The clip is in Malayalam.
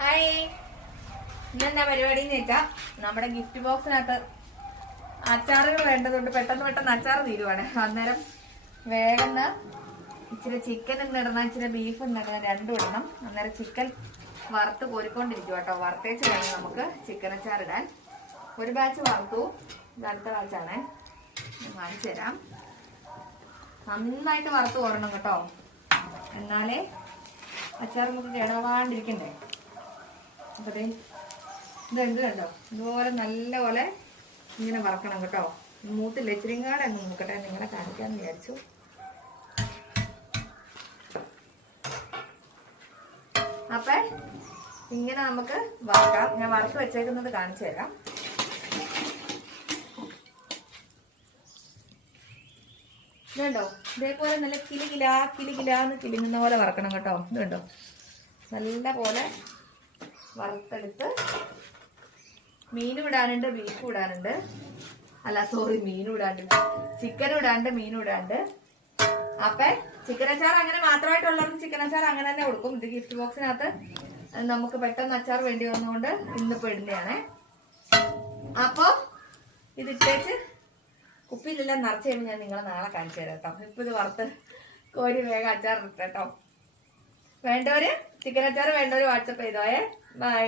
ഹായ്, ഇന്നെന്താ പരിപാടി എന്ന് വെച്ചാൽ നമ്മുടെ ഗിഫ്റ്റ് ബോക്സിനകത്ത് അച്ചാറുകൾ വേണ്ടതുകൊണ്ട് പെട്ടെന്ന് അച്ചാർ തീരുവാണ്. അന്നേരം വേഗം ഇച്ചിരി ചിക്കൻ ഇടണം, ഇച്ചിരി ബീഫ് ഇടണം, രണ്ടും ഇടണം. അന്നേരം ചിക്കൻ വറുത്ത് കോരിക്കൊണ്ടിരിക്കും കേട്ടോ. വറുത്തേച്ച് വേണം നമുക്ക് ചിക്കൻ അച്ചാർ ഇടാൻ. ഒരു ബാച്ച് വറുത്തു, ഇത് അടുത്ത ബാച്ചാണേ, കാണിച്ചു തരാം. നന്നായിട്ട് വറുത്ത് കോരണം കേട്ടോ, എന്നാലേ അച്ചാർ നമുക്ക് കേടാവാണ്ടിരിക്കണ്ടേ. അപ്പത്തേ ഇതെന്ത് കണ്ടോ, ഇതുപോലെ നല്ല പോലെ ഇങ്ങനെ വറക്കണം കേട്ടോ. മൂത്തില്ല, ഇച്ചിരിയും കാടെ അങ്ങ് നോക്കട്ടെ, നിങ്ങളെ കാണിക്കാന്ന് വിചാരിച്ചു. അപ്പൊ ഇങ്ങനെ നമുക്ക് വറക്കാം. ഞാൻ വറുത്ത് വെച്ചേക്കുന്നത് കാണിച്ചു തരാം. ഇതുണ്ടോ, ഇതേപോലെ നല്ല കിലികിലാന്ന് കിലുങ്ങുന്ന പോലെ വറക്കണം കേട്ടോ. ഇതുണ്ടോ, നല്ല പോലെ വറുത്തെടുത്ത് മീനും ഇടാനുണ്ട്, ബീഫും ഇടാനുണ്ട്. അല്ല സോറി, മീനും ഇടാനുണ്ട്, ചിക്കനും ഇടാണ്ട്, മീനും ഇടാണ്ട്. അപ്പൊ ചിക്കൻ അച്ചാർ അങ്ങനെ മാത്രമായിട്ടുള്ളവർക്ക് ചിക്കൻ അച്ചാർ അങ്ങനെ തന്നെ കൊടുക്കും. ഇത് ഗിഫ്റ്റ് ബോക്സിനകത്ത് നമുക്ക് പെട്ടെന്ന് അച്ചാർ വേണ്ടി വന്നുകൊണ്ട് ഇന്നിപ്പോ ഇടുന്നതാണേ. അപ്പൊ ഇതിട്ടേച്ച് കുപ്പിയിലെല്ലാം നിറച്ച് കഴിയുമ്പോൾ ഞാൻ നിങ്ങളെ നാളെ കാണിച്ചു തരാം കേട്ടോ. ഇപ്പൊ ഇത് വറുത്ത് കോരി വേഗം അച്ചാർ ഇട്ടോ. വേണ്ടവര് ചിക്കൻ അച്ചാർ വേണ്ടവര് വാട്സപ്പ് ചെയ്തോയേ. ബൈ.